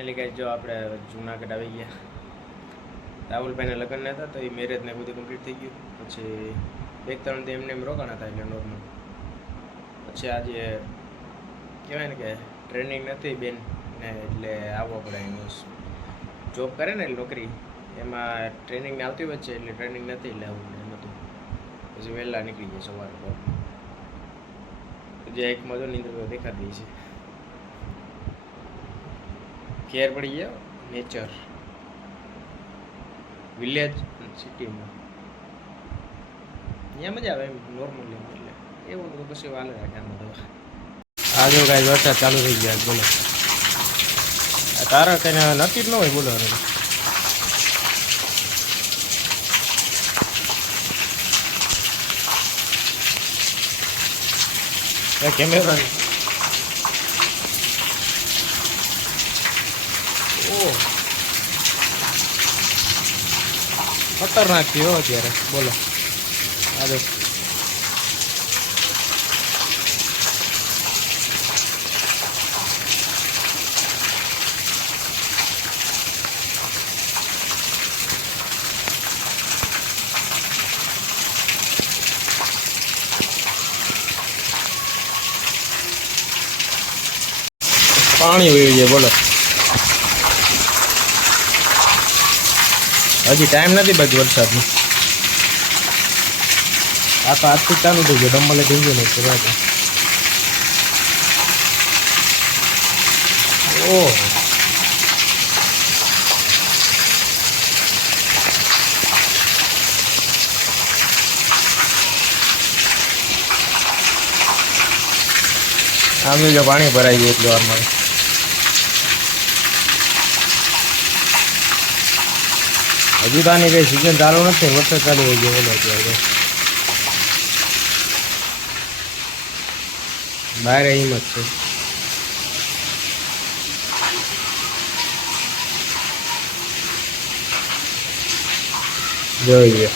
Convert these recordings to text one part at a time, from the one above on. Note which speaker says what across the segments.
Speaker 1: Finally guys જો આપણે જુનાગઢ આવી ગયા, રાહુલભાઈના લગ્ન હતા, તો એ મેરેજ ને બધું કમ્પ્લીટ થઈ ગયું. પછી બે ત્રણ દી એમને એમ રોકાણા હતા એટલે નોર્મલ પછી આજે કહેવાય ને કે ટ્રેનિંગ નથી બેન, ને એટલે આવવો પડે એનું જોબ કરે ને નોકરી, એમાં ટ્રેનિંગને આવતી છે એટલે ટ્રેનિંગ નથી એટલે આવું એમ હતું. પછી વહેલા નીકળી જાય સવારે. જે એક મજો નીંદર દેખાતી છે ઘેર પડી ગયો નેચર વિલેજ સિટીમાં અહીંયા મજા આવે એમ નોર્મલી એટલે. એવું તો પછી વાલે રાખે આમાં તો. આ જો કાંઈ વરસાદ ચાલુ થઈ ગયા બોલો. તારા કઈ નક્કી જ ન હોય બોલો. કેમેરા ઓહ ખતરનાક થયો અત્યારે. બોલો. આજે પાણી વહી જાય બોલો. હજી ટાઈમ નથી બસ વરસાદનો. આ તો આજથી ચાલુ થઈ ગયો, ડમ્બલે થઈ ગયો ને રાતે. ઓહ આમ જો પાણી ભરાઈ ગયું એટલું વારમાં હજુ આની કઈ સિઝન ચાલુ નથી, વરસાદ ચાલુ હોય ગયો બોલો અત્યારે. બહાર હિંમત છે. જોઈએ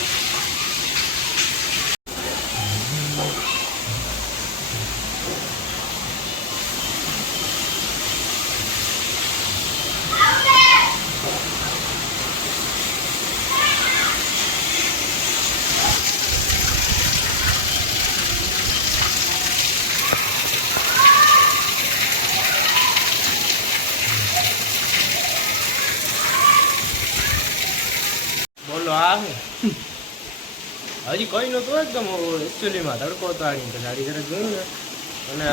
Speaker 1: બોલો આ હું હજી કઈ નતું એકદમ એકચ્યુઅલીમાં તડકો તો આની તો ગાડી જરા જોયું ને. અને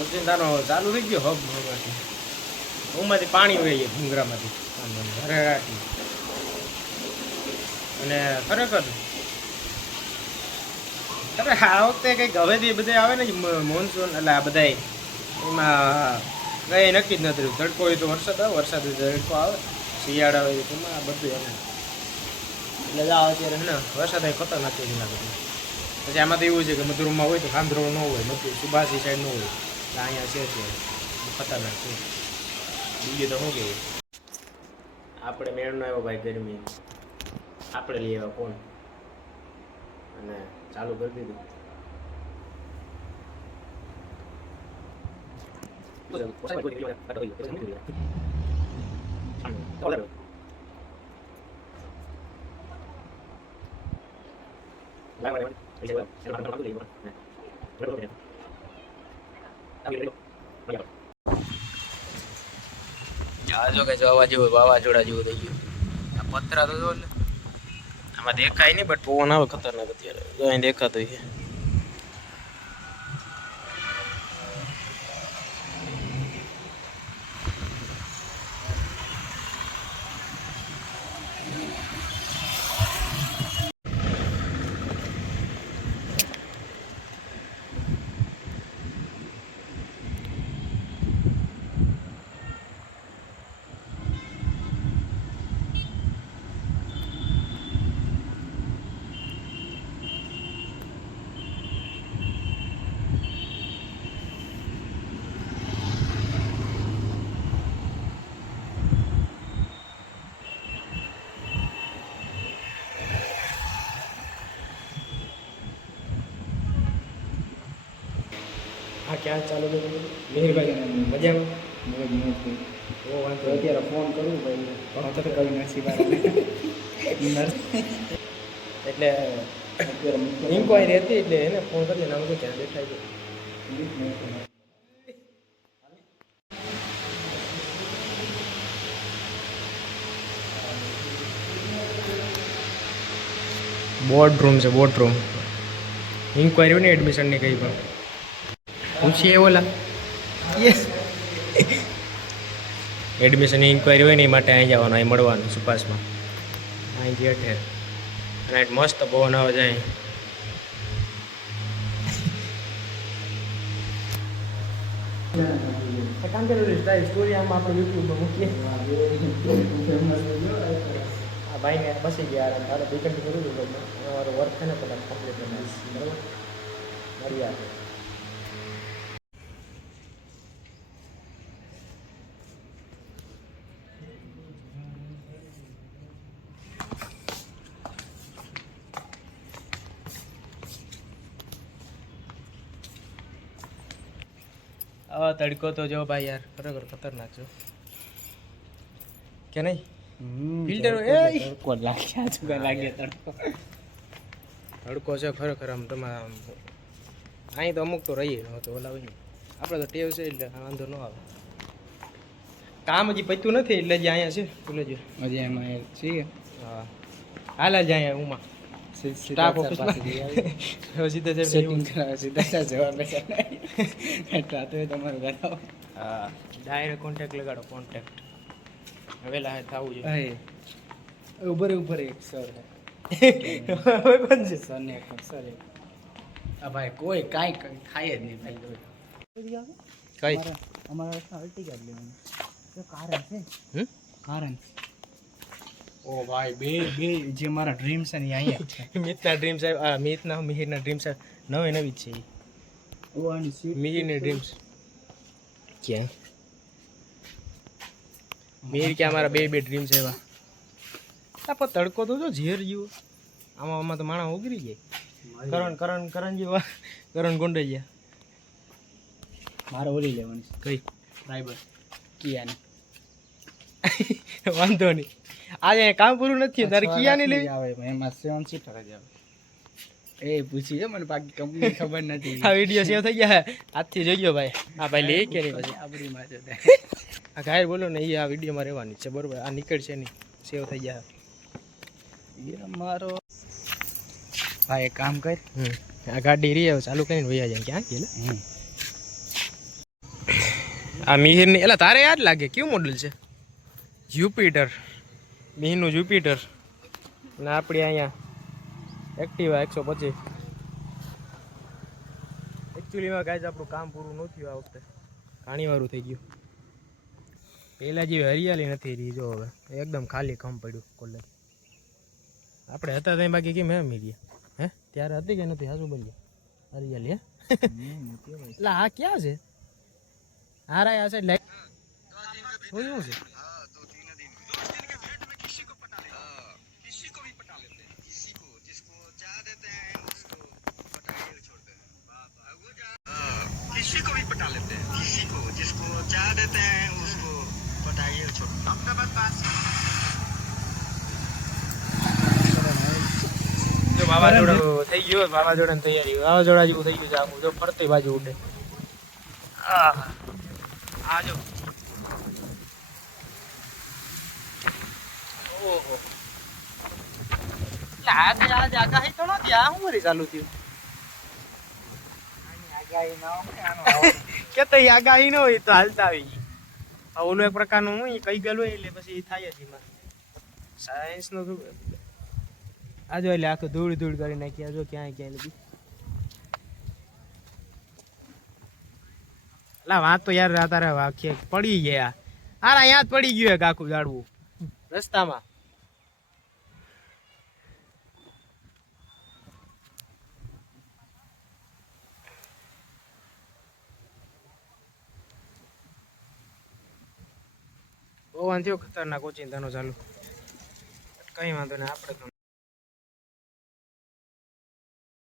Speaker 1: ઓચિંતાનો ચાલુ થઈ ગયો હબ હબમાંથી ઉમાંથી પાણી વહી જાય ભૂંગરામાંથી હરેરાટી અને ખરેખર અરે આ વખતે કંઈક હવેથી બધે આવે ને મોન્સૂન એટલે આ બધાય એમાં કંઈ નક્કી જ નથી રહ્યું. તડકો હોય તો વરસાદ આવે, વરસાદ હોય તો તડકો આવે. શિયાળા તો એમાં આ બધું આવે. એટલે જ અત્યારે ને વરસાદ ખતરનાક પછી આમાં તો એવું છે કે મધુરમાં હોય તો ખાંધરો ન હોય મધુર સુભાષી સાઈડ ન હોય એટલે અહીંયા છે છે ખતરનાક છે બીજું તો શું કહેવું આપણે મેળનો આવ્યો ભાઈ ગરમી આપણે લઈ આવ્યા કોણ અને ચાલુ કરી દીધું જો કે જવા જેવું વાવાઝોડા જેવું થઈ ગયું. આ પતરા તો જો આમાં દેખાય નહીં બટ પવન આવે ખતરનાક અત્યારે. દેખાતું છે ક્યાં ચાલુ કર્યું? મિહિરભાઈ મજામાં?
Speaker 2: મોજ મોજ
Speaker 1: ઓ વાંધો
Speaker 2: અત્યારે ફોન કરું ભાઈ ભક્ત કવિ નરસિંહ
Speaker 1: એટલે ઇન્કવાયરી હતી એટલે એને ફોન કરી નામ તો ક્યાં દેખાય છે. બોર્ડ રૂમ છે બોર્ડ રૂમ ઇન્કવાયરી હોય ને એડમિશનની કઈ પણ? પૂછીએ ઓલા? એડમિશનની ઇન્કવાયરી હોય ને એ માટે અહીં જવાનું અહીં મળવાનું સુપાસમાં. અહીં ગેટ છે રાઈટ મસ્ત પવન આવે છે અહીં. કામ કરેલું સ્ટોરી આમાં આપણે યુટ્યુબમાં મૂકીએ આ ભાઈને બસી ગયા મારે વીકેન્ડ કર્યું હતું અમારું વર્ક છે ને પેલા કમ્પ્લીટ બરાબર? મળી આવે. આવા તડકો તો જો ભાઈ યાર ખરેખર ખતરનાક છે. કે નહીં? ફિલ્ટર એ
Speaker 2: તડકો લાગ્યા છે લાગે તડકો.
Speaker 1: તડકો છે ખરેખર આમ તમારે આમ અહીં તો અમુક તો રહીએ તો ઓલા હોય આપણે તો ટેવ છે એટલે વાંધો ન આવે. કામ હજી પત્યું નથી એટલે જ અહીંયા છે. ભૂલે જો
Speaker 2: હજી એમાં છીએ
Speaker 1: હા. હાલ જ અહીંયા ઉમાં સ્ટાફ ઓફિસમાં સીધા છે
Speaker 2: સેટિંગ કરાવે સીધા જવા બેસા એટલા તો તમારું કરાવો
Speaker 1: હા ડાયરેક્ટ કોન્ટેક્ટ લગાડો કોન્ટેક્ટ હવેલા હે થવું જોઈએ
Speaker 2: અરે ઉપર ઉપર એક સર
Speaker 1: હવે પણ છે
Speaker 2: સર ને સર આ ભાઈ કોઈ કાંઈ ખાય જ નહીં ભાઈ
Speaker 1: કઈ
Speaker 2: અમારા અલ્ટિગા લેવાનું કારણ છે કારણ ઓ ભાઈ બે બે જે મારા ડ્રીમ છે ને અહીંયા છે.
Speaker 1: મિતના ડ્રીમ સાહેબ આ મિતના મિહિરના ડ્રીમ સાહેબ નવે નવી જ છે.
Speaker 2: ઓ આની સીટ
Speaker 1: મિહિરની ડ્રીમ્સ ક્યાં? મિહિર કે અમારા બે બે ડ્રીમ છે એવા. આ પણ તડકો તો જો ઝેર જેવો આમાં આમાં તો માણસ ઉગરી જાય. કરણ કરણ કરણ જેવા. કરણ ગોંડાઈ ગયા
Speaker 2: મારે ઓલી લેવાની છે.
Speaker 1: કઈ?
Speaker 2: ડ્રાઈવર. કિયાની.
Speaker 1: વાંધો નહીં. આજે કામ પૂરું નથી. તારે કિયા નહીં લેવી?
Speaker 2: આવે એમાં સેવન સીટર જ આવે? એ પૂછી મને બાકી કંપની ખબર નથી.
Speaker 1: આ વિડિયો સેવ થઈ ગયા આજથી ગયો ભાઈ. આ ભાઈ લે કે પછી.
Speaker 2: આબરી માં છે
Speaker 1: આ ઘાયર બોલો ને એ આ વિડીયોમાં રહેવાની છે બરોબર. આ નીકળશે નહીં. સેવ થઈ ગયા
Speaker 2: એ મારો ભાઈ એક કામ કર.
Speaker 1: આ ગાડી રી આવે ચાલુ કરીને વૈયા જાય ક્યાં ગયેલા. આ મિહિરની એટલે તારે યાદ લાગે કયું મોડલ છે? જ્યુપિટર મિહિરનું જુપીટર અને આપણી અહીંયા એક્ટિવા એકસો પચીસ. એકચ્યુઅલીમાં કાંઈ આપણું કામ પૂરું ન થયું આ વખતે. ઘાણીવાળું થઈ ગયું. પહેલાં જેવી હરિયાળી નથી રહી જો હવે. એકદમ ખાલી કમ પડ્યું કોલેજ આપણે હતા ત્યાં બાકી કેમ એમ ગયા હે? ત્યારે હતી કે નથી? હાજુ બની હરિયાળી હે? એટલે આ ક્યાં છે? હારા આ સાઈડ લાઈટ શું છે?
Speaker 3: भी पटा लेते हैं किसी को जिसको चाह देते हैं उसको पटाइए और छोड़ अपना बस पास
Speaker 1: જો વાવાઝોડું થઈ ગયું વાવાઝોડાની તૈયારી વાવાઝોડા જેવું થઈ ગયું છે આખું જો ફરતી બાજુ ઉડે આહ. આ જો ઓહો એટલે આજે આજે આગાહી તો નથી આ શું વળી ચાલુ થયું કે તો આગાહી ન હોય તો હાલતા આવી ઓલું એક પ્રકારનું હું કઈ ગયેલું હોય એટલે પછી થાય જ એમાં. સાયન્સનું શું આ જો એટલે આખું ધૂળ ધૂળ કરી નાખી આ જો ક્યાંય ક્યાંય નથી લા વાત તો યાર આ તારે વાક્ય પડી ગયા. અહીંયા જ પડી ગયું એક આખું ઝાડવું. રસ્તામાં. બહુ વાંધો ખતરનાક ઓચિંતાનો ચાલુ. કંઈ વાંધો નહીં આપણે તો